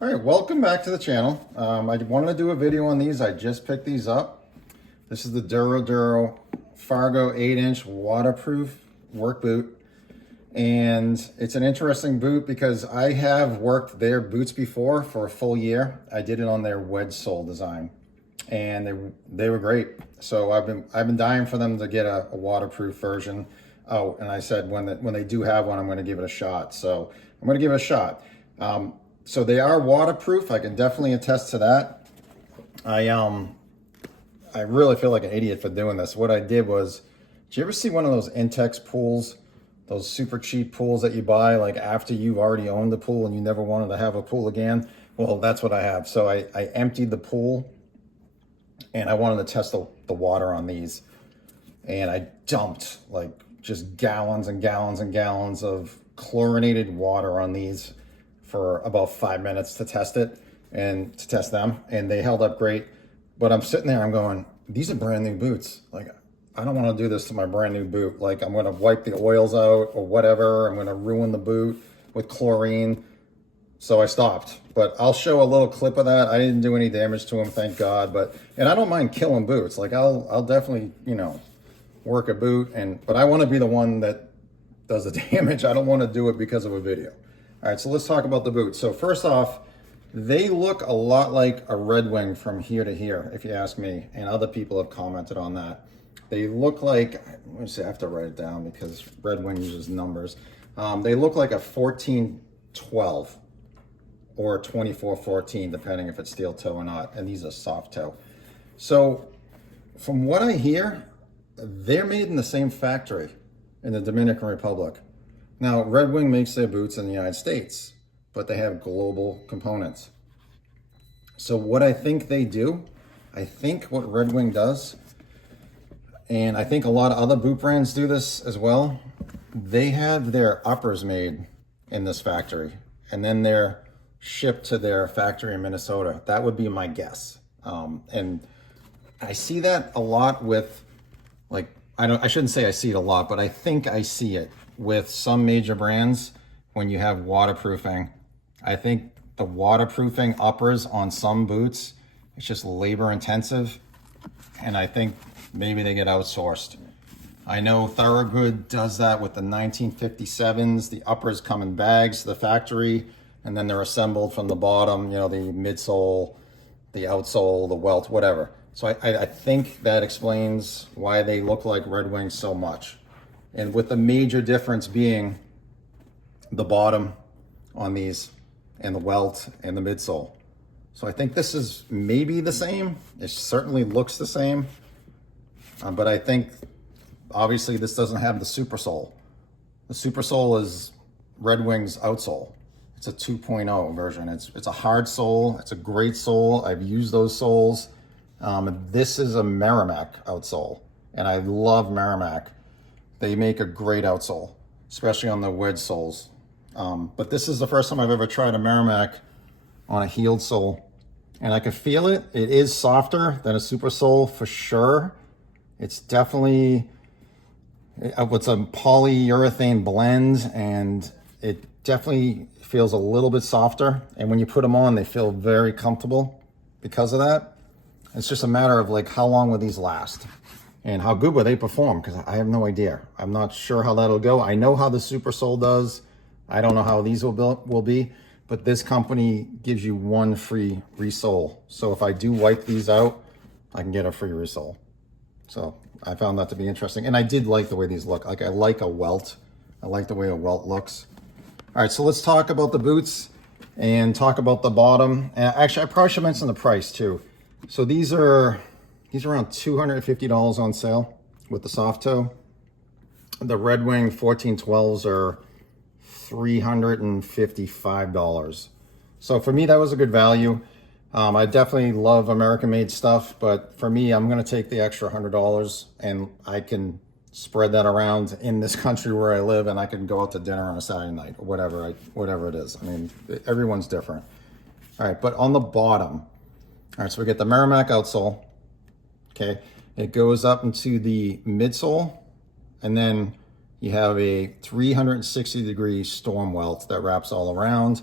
All right, welcome back to the channel. I wanted to do a video on these. I just picked these up. This is the Duradero Fargo 8-inch waterproof work boot. And it's an interesting boot because I have worked their boots before for a full year. I did it on their wedge sole design and they were great. So I've been dying for them to get a waterproof version. Oh, and I said when they do have one, I'm going to give it a shot. So I'm going to give it a shot. So they are waterproof. I can definitely attest to that. I really feel like an idiot for doing this. What I did was, did you ever see one of those Intex pools, those super cheap pools that you buy like after you've already owned the pool and you never wanted to have a pool again? Well, that's what I have. So I emptied the pool and I wanted to test the water on these. And I dumped like just gallons and gallons and gallons of chlorinated water on these for about 5 minutes to test it and to test them, and they held up great. But I'm sitting there, I'm going, these are brand new boots. Like, I don't want to do this to my brand new boot. Like, I'm going to wipe the oils out or whatever. I'm going to ruin the boot with chlorine. So I stopped, but I'll show a little clip of that. I didn't do any damage to them, thank God. And I don't mind killing boots. Like, I'll definitely, work a boot, but I want to be the one that does the damage. I don't want to do it because of a video. All right, so let's talk about the boots. So first off, they look a lot like a Red Wing from here to here, if you ask me, and other people have commented on that. They look like, let me see, I have to write it down because Red Wing uses numbers. They look like a 1412 or a 2414, depending if it's steel toe or not, and these are soft toe. So from what I hear, they're made in the same factory in the Dominican Republic. Now, Red Wing makes their boots in the United States, but they have global components. So what I think they do, I think what Red Wing does, and I think a lot of other boot brands do this as well, they have their uppers made in this factory, and then they're shipped to their factory in Minnesota. That would be my guess. And I see that a lot with, like, I shouldn't say I see it a lot, but I think I see it with some major brands when you have waterproofing. I think the waterproofing uppers on some boots, it's just labor intensive. And I think maybe they get outsourced. I know Thorogood does that with the 1957s. The uppers come in bags to the factory and then they're assembled from the bottom, the midsole, the outsole, the welt, whatever. So I think that explains why they look like Red Wings so much. And with the major difference being the bottom on these and the welt and the midsole. So I think this is maybe the same. It certainly looks the same. But I think obviously this doesn't have the super sole. The super sole is Red Wing's outsole. It's a 2.0 version. It's a hard sole. It's a great sole. I've used those soles. This is a Merrimack outsole, and I love Merrimack. They make a great outsole, especially on the wedge soles. But this is the first time I've ever tried a Merrimack on a heeled sole, and I can feel it. It is softer than a super sole for sure. It's definitely what's a polyurethane blend, and it definitely feels a little bit softer. And when you put them on, they feel very comfortable because of that. It's just a matter of like how long will these last and how good will they perform, because I have no idea. I'm not sure how that'll go. I know how the super sole does. I don't know how these will be, but this company gives you one free resole. So if I do wipe these out, I can get a free resole. So I found that to be interesting. And I did like the way these look. Like, I like a welt. I like the way a welt looks. All right, so let's talk about the boots and talk about the bottom. Actually, I probably should mention the price too. So these are around $250 on sale with the soft toe. The Red Wing 1412s are $355. So for me, that was a good value. I definitely love American-made stuff, but for me, I'm going to take the extra $100 and I can spread that around in this country where I live, and I can go out to dinner on a Saturday night or whatever it is. I mean, everyone's different. All right, but on the bottom, all right, so we get the Merrimack outsole. Okay, it goes up into the midsole, and then you have a 360-degree storm welt that wraps all around.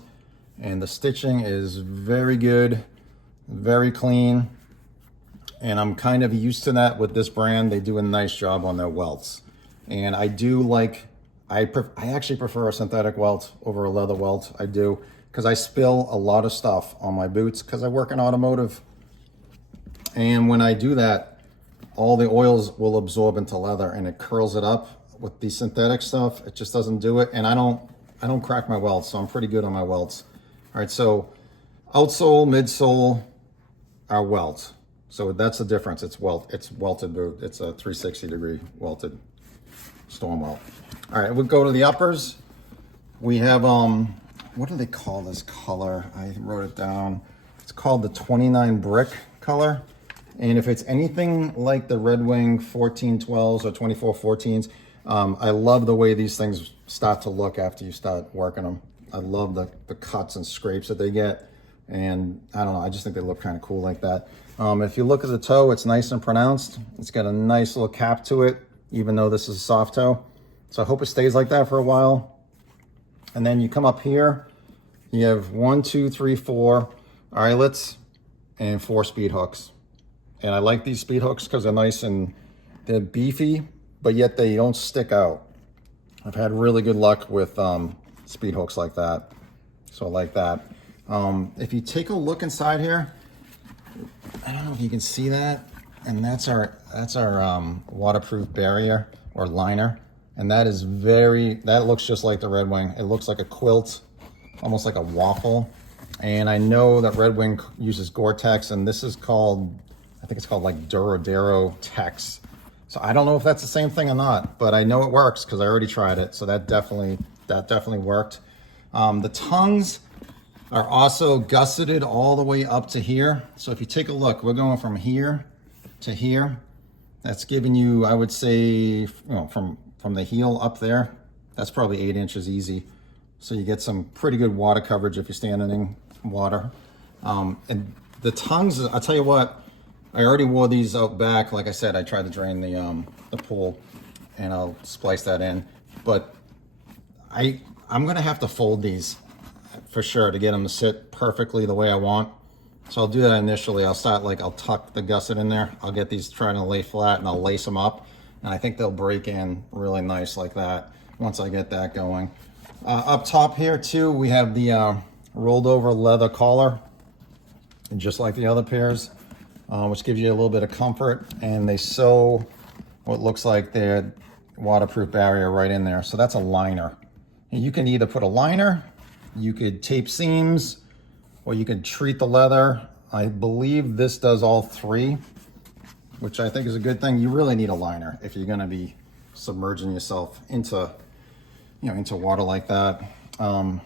And the stitching is very good, very clean. And I'm kind of used to that with this brand. They do a nice job on their welts. And I do like, I actually prefer a synthetic welt over a leather welt. I do, because I spill a lot of stuff on my boots because I work in automotive. And when I do that, all the oils will absorb into leather and it curls it up. With the synthetic stuff, it just doesn't do it. And I don't crack my welts, so I'm pretty good on my welts. All right, so outsole, midsole are welt. So that's the difference. It's welted boot. It's a 360-degree welted storm welt. All right, we'll go to the uppers. We have, what do they call this color? I wrote it down. It's called the 29 brick color. And if it's anything like the Red Wing 1412s or 2414s, I love the way these things start to look after you start working them. I love the cuts and scrapes that they get. And I don't know, I just think they look kind of cool like that. If you look at the toe, it's nice and pronounced. It's got a nice little cap to it, even though this is a soft toe. So I hope it stays like that for a while. And then you come up here, you have 1, 2, 3, 4 eyelets and 4 speed hooks. And I like these speed hooks because they're nice and they're beefy, but yet they don't stick out. I've had really good luck with speed hooks like that. So I like that. If you take a look inside here, I don't know if you can see that. And that's our waterproof barrier or liner. And that looks just like the Red Wing. It looks like a quilt, almost like a waffle. And I know that Red Wing uses Gore-Tex, and this is called, I think it's called like Duradero Tex. So I don't know if that's the same thing or not, but I know it works because I already tried it. So that definitely worked. The tongues are also gusseted all the way up to here. So if you take a look, we're going from here to here. That's giving you, I would say, from the heel up there, that's probably 8 inches easy. So you get some pretty good water coverage if you're standing in water. And the tongues, I'll tell you what, I already wore these out back. Like I said, I tried to drain the pool, and I'll splice that in. But I'm gonna have to fold these for sure to get them to sit perfectly the way I want. So I'll do that initially. I'll tuck the gusset in there. I'll get these trying to lay flat and I'll lace them up. And I think they'll break in really nice like that once I get that going. Up top here too, we have the rolled over leather collar, and just like the other pairs, which gives you a little bit of comfort. And they sew what looks like their waterproof barrier right in there. So that's a liner. And you can either put a liner, you could tape seams, or you can treat the leather. I believe this does all three, which I think is a good thing. You really need a liner if you're gonna be submerging yourself into water like that. And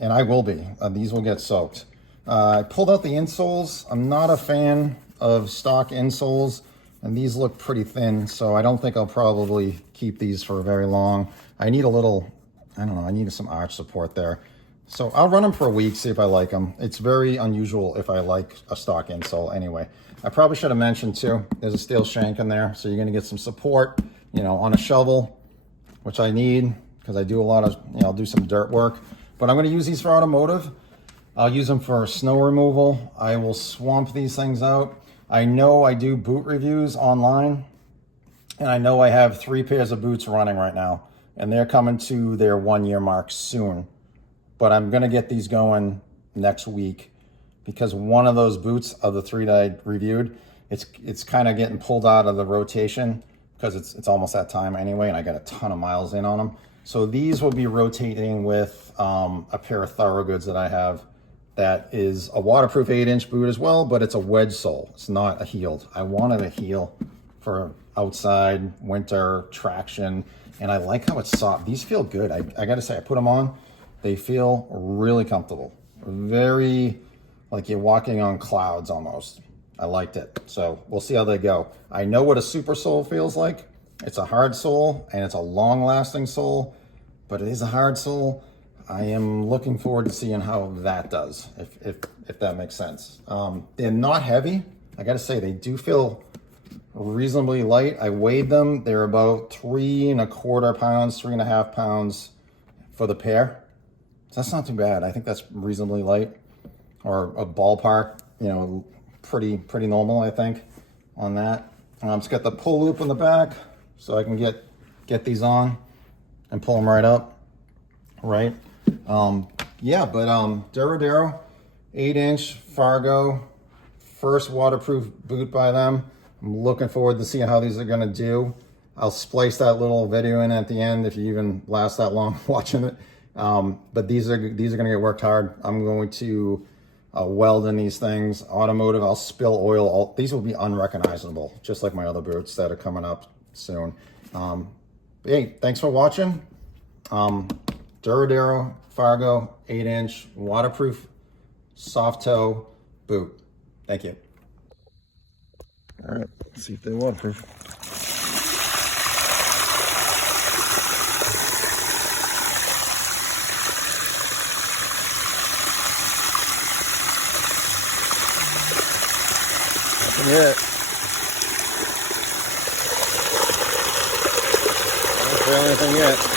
I will be. These will get soaked. I pulled out the insoles. I'm not a fan of stock insoles, and these look pretty thin, so I don't think I'll probably keep these for very long. I need a little, I don't know, I need some arch support there. So I'll run them for a week, see if I like them. It's very unusual if I like a stock insole anyway. I probably should have mentioned too, there's a steel shank in there, so you're gonna get some support, on a shovel, which I need because I do a lot of, I'll do some dirt work. But I'm gonna use these for automotive. I'll use them for snow removal. I will swamp these things out. I know I do boot reviews online, and I know I have 3 pairs of boots running right now, and they're coming to their 1-year mark soon. But I'm gonna get these going next week because one of those boots of the 3 that I reviewed, it's kind of getting pulled out of the rotation because it's almost that time anyway, and I got a ton of miles in on them. So these will be rotating with a pair of Thorogoods that I have that is a waterproof 8-inch boot as well, but it's a wedge sole. It's not a heeled. I wanted a heel for outside, winter, traction, and I like how it's soft. These feel good. I gotta say, I put them on. They feel really comfortable. Very, like you're walking on clouds almost. I liked it. So we'll see how they go. I know what a super sole feels like. It's a hard sole and it's a long lasting sole, but it is a hard sole. I am looking forward to seeing how that does, if that makes sense. They're not heavy. I gotta say, they do feel reasonably light. I weighed them. They're about 3¼ pounds, 3.5 pounds for the pair. So that's not too bad. I think that's reasonably light, or a ballpark, you know, pretty normal, I think, on that. It's got the pull loop in the back, so I can get these on and pull them right up, right? Yeah, but Duradero, 8-inch Fargo, first waterproof boot by them. I'm looking forward to seeing how these are gonna do. I'll splice that little video in at the end if you even last that long watching it. But these are gonna get worked hard. I'm going to weld in these things. Automotive, I'll spill oil. These will be unrecognizable, just like my other boots that are coming up soon. Hey, thanks for watching. Duradero Fargo 8-inch waterproof soft toe boot. Thank you. All right, let's see if they're waterproof. Yet. Not for anything yet.